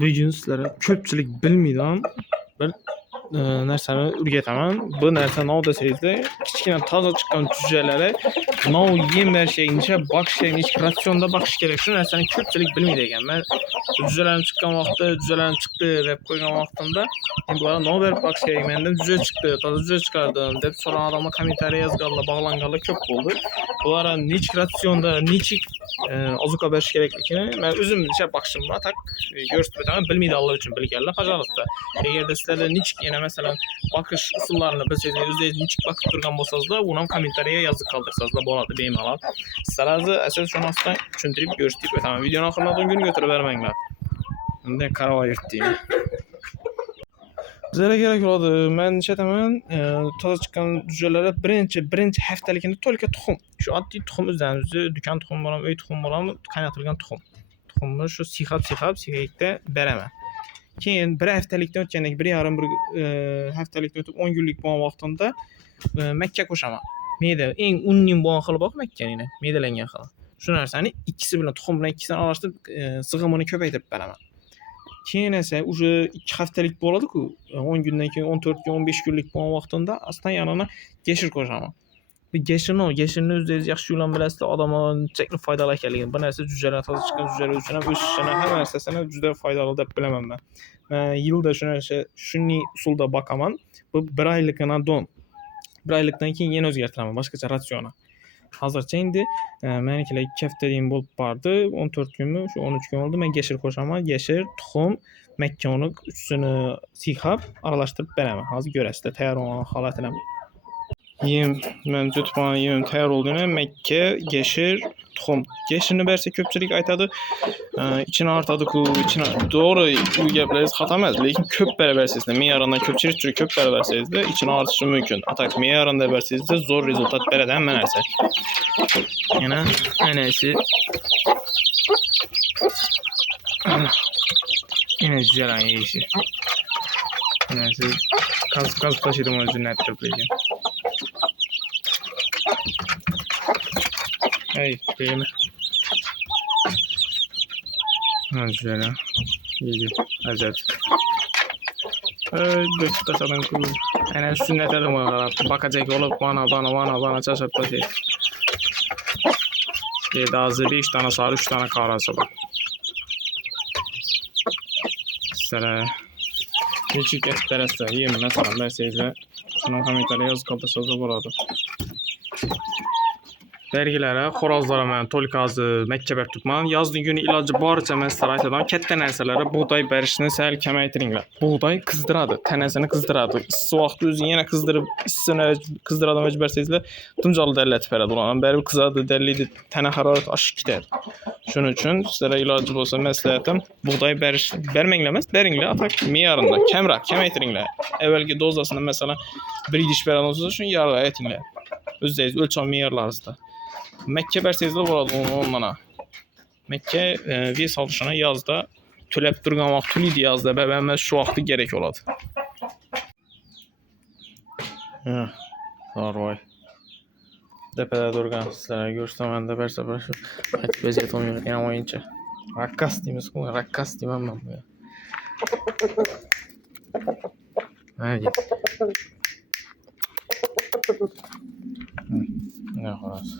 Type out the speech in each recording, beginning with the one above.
Bugün sizlere köpçülük bilmeyden bir narsani o'rgataman. Bu narsa nima desangizda, kichkina toza chiqqan cücəlere nima yem berishingcha, bakishingcha, ratsionda bakish kerak. Shu narsani ko'pchilik bilmaydi ekan. Men cücələrim chiqqan vaqtda, cücələrim chiqdi deb qo'ygan vaqtimda, bular nima berib bakish kerak? Menda cücə chiqdi, toza cücə chiqardim deb so'ragan odamlar kommentariy yozganlar, bog'langanlar ko'p bo'ldi. Bulara nechik ratsionda, nechik ozuqa berish kerakligini men o'zimcha bakishimga tak ko'rsatib o'taman. Bilmaydi Allah uchun bilganlar, пожалуйста. Agarda sizlarda nechik yana masalan bakish usullarini bilsangiz, o'zingiz nechik bakib turgan bo'lsangizlar, uni ham kommentariyaga yozib qoldirsangizlar bo'ladi bemalol. Sizlarga asosan shunaqasidan tushuntirib ko'rsatib o'taman. Videoni oxiriga kun ko'tarib bermanglar. Bunday qaror yurtding. Bizlarga kerak bo'ladi. Men aytaman, toza chiqqan cücələrə birinchi haftaligida to'lka tuxum. Shu oddiy tuxum o'zingizning do'kon tuxumi bilan, uy tuxumi bilan qaynatilgan tuxum. Tuxumni shu siyqab beraman. Keyin bir haftalikdan o'tgandan keyin 1,5 haftalikdan o'tib 10 kunlik bo'lgan vaqtimda makka qo'shaman. Meda eng unning bo'lgan xili bor makkani, medalangan xili. Shu narsani ikkisi bilan tuxum bilan ikkisini aralashtirib sig'imini ko'paytirib beraman. Keyin esa o'sha 2 haftalik bo'ladi-ku, 10 kundan keyin 14 kun, 15 kunlik bo'lgan vaqtimda aslan yanına geshir qo'shaman. Bu geshirni o'zingiz yaxshi yo'ldan bilasizlar, odamlar chekli foydali ekanligini. Bu narsa cücələr, toza chiqqan cücələr uchun ham o'sishini, hamma narsasini juda foydali deb bilaman men. Men yilda shunday usulda bakaman. Bu 1 oylikdan don. 1 oylikdan keyin yana o'zgartiraman, boshqacha ratsionni. Hozircha endi menikilar 2 haftadan bo'lib bordi, 14 kunmi, shu 13 kun oldi. Men geshir qo'shaman, geshir, tuxum, makka uni uchisini siyqab aralashtirib beraman. Hozir ko'rasizlar tayyor bo'lgan holatini. Yem, men tutgan yem tayyor olduğunu makka, geshir, tuxum. Geshirni bersa ko'pchilik aytadi, ichini artadi-ku, ichini to'g'ri, bu gaplaringiz xato emas, lekin ko'p beraversizlar. Me'yoridan ko'pchilik juda ko'p beraversizlar, ichini artishi mumkin. Atak me'yorida bersangizda zo'r rezultat beradi hamma narsa. Yana anasi yine cücələrin yeyişi. Anasi qaz taşıdım özünü ettirib lekin. Hey, beğeni. Cücələr yedi, acayip. Beşiktaş'dan kul. Yani sünnet edim var. Bakacak olup bana çaşıp taşıyır. Ağzı 5 tane sarı, 3 tane karası var. Sizlere nechik ekstrasda yem masalan bersangizlar, shuni kommentariya yozib qoldirsangiz bo'ladi. Belgilere, xo'rozlar men to'lkazi makka berib turibman. Yozning kuni iloji boricha men sizlarga aytaman, katta narsalarda buğday berishni sal kamaytiringlar. Buğday qizdiradi, tanasini qizdiradi. Issiq vaqtda o'zini yana qizdirib, issini qizdiradi majbur bersangizlar, tunjoli dallatib beradi. Ularning bari qizadi, dallaydi, tana harorati oshib ketadi. Shuning uchun sizlarga iloji bo'lsa maslahatim, buğday bermanglar emas, beringlar, atak me'yorida, kamroq kamaytiringlar. Avvalgi dozasini masalan 1 idish bergan bo'lsa, shuni yarg'a aytinglar. O'zingiz o'lchov me'yorlaringizda. Makka bersangizlar bo'ladi 10 mana. Makka ves olishini yozda to'lab turgan vaqt to'laydi yozda, men shu vaqtda kerak bo'ladi. Zo'rvoy. Tepada turgan sizlarga ko'rsataman-da bersa shu aytib bezat olmayotgan o'yinchi. Rakkas deymiz-ku, rakkas deyman men bu. Haydi. Ne xolos.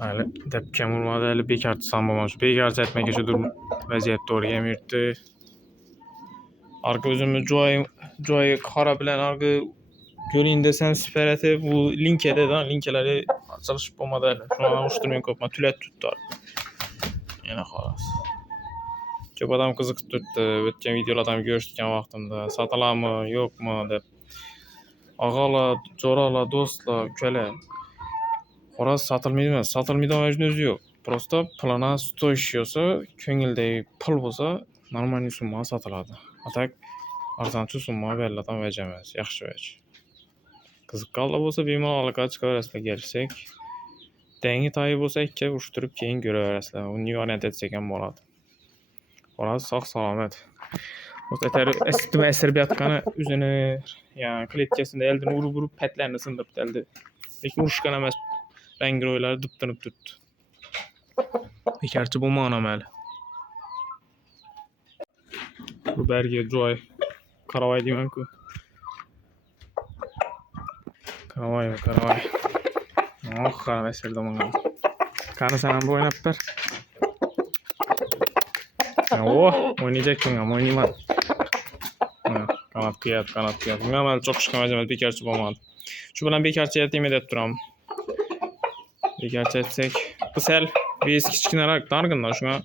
Hali deb kam bo'lmadi, hali bekor desam bo'lmas. Bekor aytmaga shu vaziyatda o'rganib yuribdi. Arka o'zimni joy qora bilan arka ko'ring desam separati bu linkada, linkalari ochilishib bo'lmadi hali. Shuni o'shtirmay ko'pman tulat tutdi. Yana xolos. Ko'p odam qiziqib turibdi. O'tgan videolardan ko'rsatgan vaqtimda sotiladimi, yo'qmi deb. Og'alar, jo'ralar, do'stlar, ukalar. Xo'roz sotilmaydi emas, sotilmaydigan vajni o'zi yo'q. Prosta pulini stoyish bo'lsa, ko'ngildagi pul bo'lsa, normal summa sotiladi. Atak arzonchi summa beriladigan vaj emas, yaxshi vaj. Qiziqqanlar bo'lsa, bemalol aloqa chiqaverasizlar, kelishsak. Dangi toyi bo'lsa, ikki urushtirib keyin ko'raverasizlar. Uni yordam etsak ham bo'ladi. Xo'roz sog' salomat. O'sha asir yotgani o'zini, ya'ni kletkasida eldini urib patlarni sindirib oldi. Lekin urushgan emas. Rangiroylar diptinib turibdi. Bekarchi bo'lmagan amal. Bu berge joy. Karavay deyman-ku. Karavay. Oh, karavay sevdim onu. Karısan bu oynab bir. Oh, oynayacaksın ama oynayman. Kanat kıyat. Bunga ben çok şıkamadım, bekarçı olmadı. Şu bilan bekarçı yetim edip duram. Bekarçı etsek, bu sel biz kichkinaroq dargınlar şuna.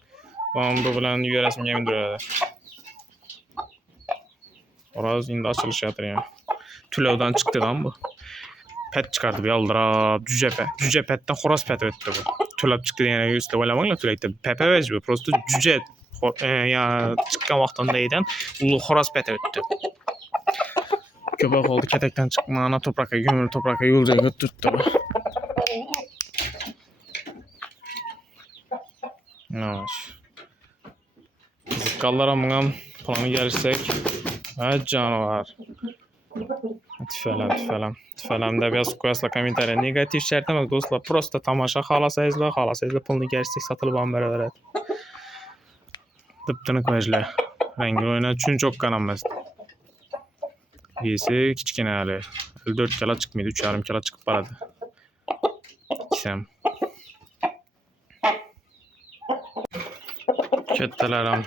Bu bilan yurasim yemin duradi. Oraz indi açılışadır yani. Tülovdan çıktı lan bu. Pet çıkardı bir aldırab, cüce pet. Cüce petten xoros pet öttü bu. Tülab çıktı yani üstte olamangla tülekte. Pepe vecbi, prosto cüce. Ya çıkkan vaqtdan deyden ulu xoros pet öttü. Köpek oldu ketekten çıkmağına toprak'a gömülü toprak'a yolcaya götürttü bu. Yavaş. Zıkkallara mıngam planı gelirsek. Evet canavar. Tüfelemde biraz koyasla komentariya. Negatif şart emas dostlar. Prosta tamaşa xalasaysizlar pulni gelirsek satılıp ham beraveradi. Dıptınık vejle. Rengi oyna üçün çok kanamaz. Birisi kichkina hali. 4 kala çıkmaydı, 3,5 kala çıkıp baradı. İkisem. Kattalaram.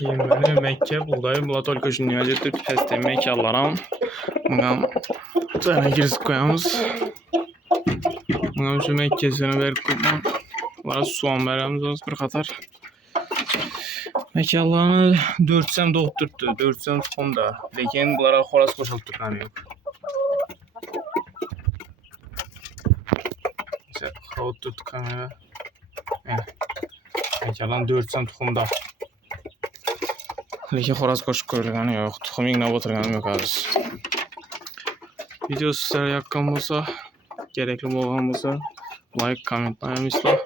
Yemeni Mekke buğdayı bula только şunu acıtır test Mekke alaram. Mıngam sana giriz koyamız. Mıngam şu Mekke'sini verip koyma. Bunlara soğan veremiz bir qatar. Mekke Allah'ını 400 dokturttu. 400 tuxumda. Lekin bulara xolos qo'shilib turgani yo'q. Xavut tuttu kamera. Mekke Allah'ın 400 tuxumda. Lekin xolos qo'shib qo'yilgani yo'q. Tuxum inglab o'tirganim yo'q hozir. Video sizlarga yoqqan bo'lsa, kerakli bo'lgan bo'lsa, like, comment qo'yamizlar.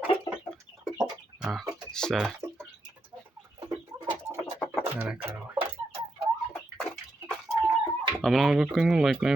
Sizlar Abone olmayı unutmayın, like